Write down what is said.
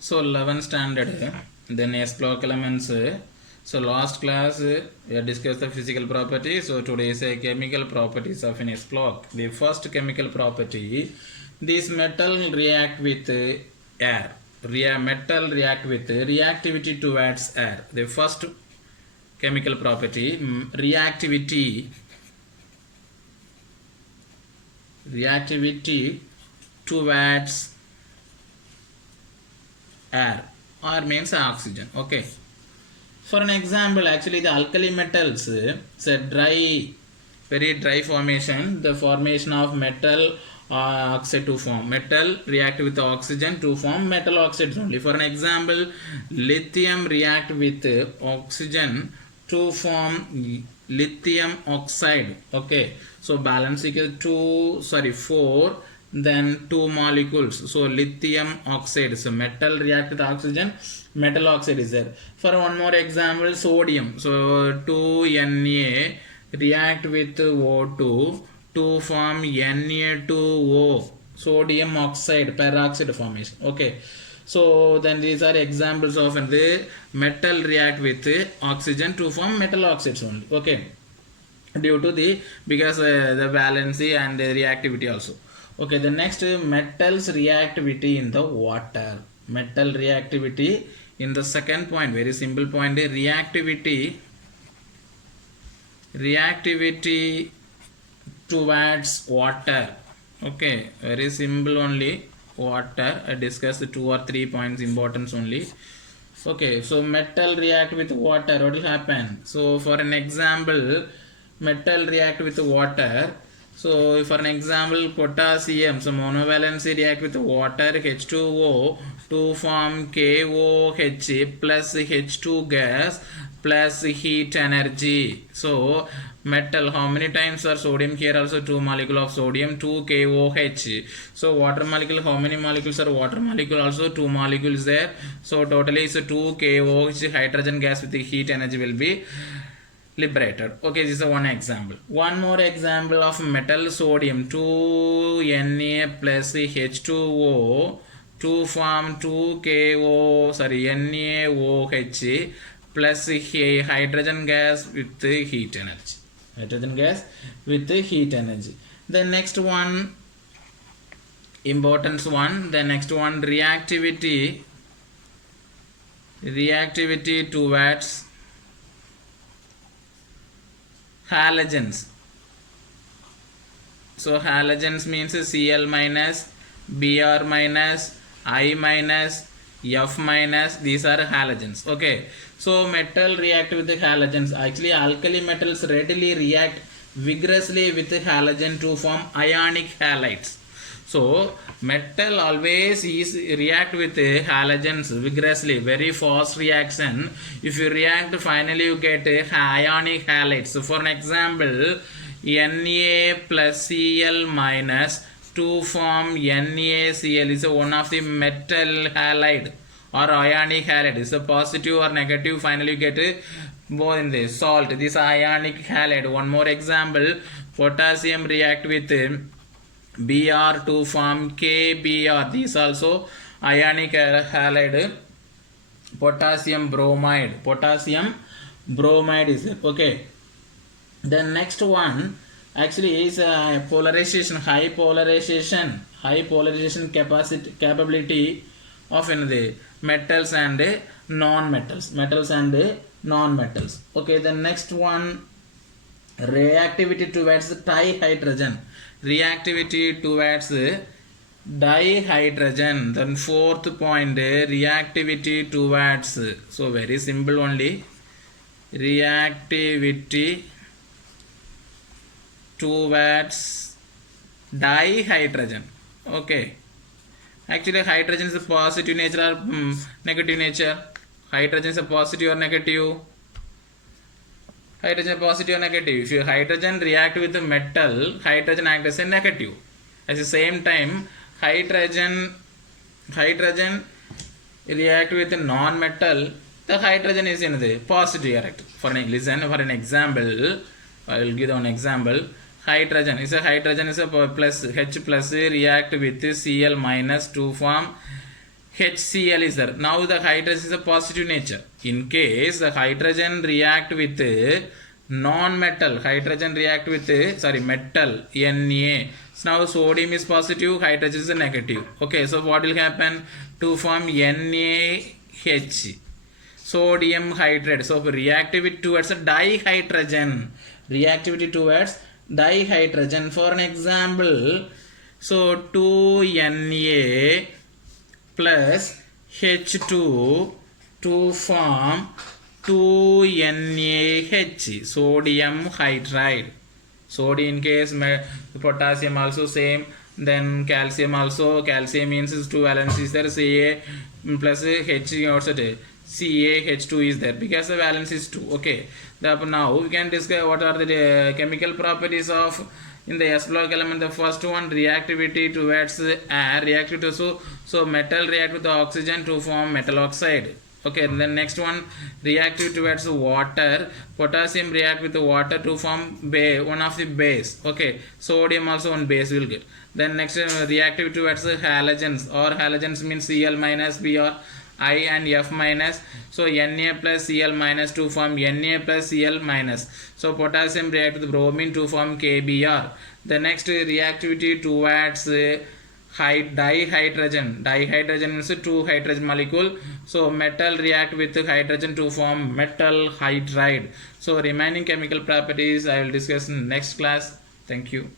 So 11 standard, then S block elements. So last class we have discussed the physical property. So today is a chemical properties of an S block. The first chemical property, this metal react with air. Metal react with reactivity towards air. The first chemical property, reactivity towards air or means oxygen. Okay, for an example, actually the alkali metals, it's a dry, very dry formation, the formation of metal oxide to form metal react with oxygen to form metal oxides only. For an example, lithium react with oxygen to form lithium oxide. Okay, so balance equal to 4, then 2 molecules. So lithium oxide, so metal react with oxygen, metal oxide is there. For one more example, sodium, so 2Na react with O2 to form Na2O, sodium oxide peroxide formation. Okay, so then these are examples of the metal react with oxygen to form metal oxides only. Okay, due to the the valency and the reactivity also. Okay, the next, metals reactivity in the water. Metal reactivity in the second point, very simple point, reactivity towards water. Okay, very simple only, water. I discussed 2 or 3 points importance only. Okay, so metal react with water, what will happen? So for an example, metal react with water. So for an example, potassium, so monovalency react with water, H2O to form KOH plus H2 gas plus heat energy. So metal, how many times are sodium here? Also 2 molecule of sodium, 2 KOH. So water molecule, how many molecules are water molecule? Also 2 molecules there. So totally is 2 KOH hydrogen gas with the heat energy will be liberated. Okay, this is one example. One more example of metal, sodium, 2Na plus H2O to form 2NaOH plus hydrogen gas with heat energy. Hydrogen gas with heat energy. The next one, importance one, the next one, reactivity towards halogens. So halogens means Cl minus, Br minus, I minus, F minus, these are halogens. Okay, so metal react with the halogens. Actually alkali metals readily react vigorously with the halogen to form ionic halides. So metal always is react with halogens vigorously, very fast reaction. If you react, finally you get ionic halides. So for an example, Na plus Cl minus to form NaCl is one of the metal halide or ionic halide. Is a positive or negative, finally you get both in the salt. This ionic halide. One more example, potassium react with Br to form KBr. These also ionic halide. Potassium bromide is there. Okay, the next one actually is polarization, high polarization capability of the metals and non-metals. Okay, the next one, reactivity towards dihydrogen. Reactivity towards dihydrogen. Then fourth point, reactivity towards, so very simple only, reactivity towards dihydrogen. Okay, actually hydrogen is a positive nature or negative nature? Hydrogen is a positive or negative? Hydrogen is positive or negative? If you hydrogen react with the metal, hydrogen acts as a negative. At the same time, hydrogen react with the non-metal, the hydrogen is in the positive character. For an example, I will give one example. Hydrogen is a plus H plus react with Cl minus to form HCl is there. Now the hydrogen is a positive nature. In case the hydrogen react with non-metal, hydrogen react with metal Na. So now sodium is positive, hydrogen is negative. Okay, so what will happen? To form NaH, sodium hydride. So reactivity towards a dihydrogen. Reactivity towards dihydrogen. For an example, so 2Na plus H2 to form 2NaH, sodium hydride. Sodium in case potassium also same, then calcium also. Calcium means is 2 valence is there, Ca plus H also there. CaH2 is there because the valence is 2. Okay, now we can discuss what are the chemical properties of in the S block element. The first one, reactivity towards air, reactive to so metal react with the oxygen to form metal oxide. Okay, and then next one, reactive towards water, potassium react with the water to form one of the base. Okay, sodium also one base will get. Then next reactive towards halogens, or halogens means Cl minus, B or I and F minus. So Na plus Cl minus to form Na plus Cl minus. So potassium react with bromine to form KBr. The next reactivity towards dihydrogen. Dihydrogen means 2 hydrogen molecule. So metal react with hydrogen to form metal hydride. So remaining chemical properties I will discuss in next class. Thank you.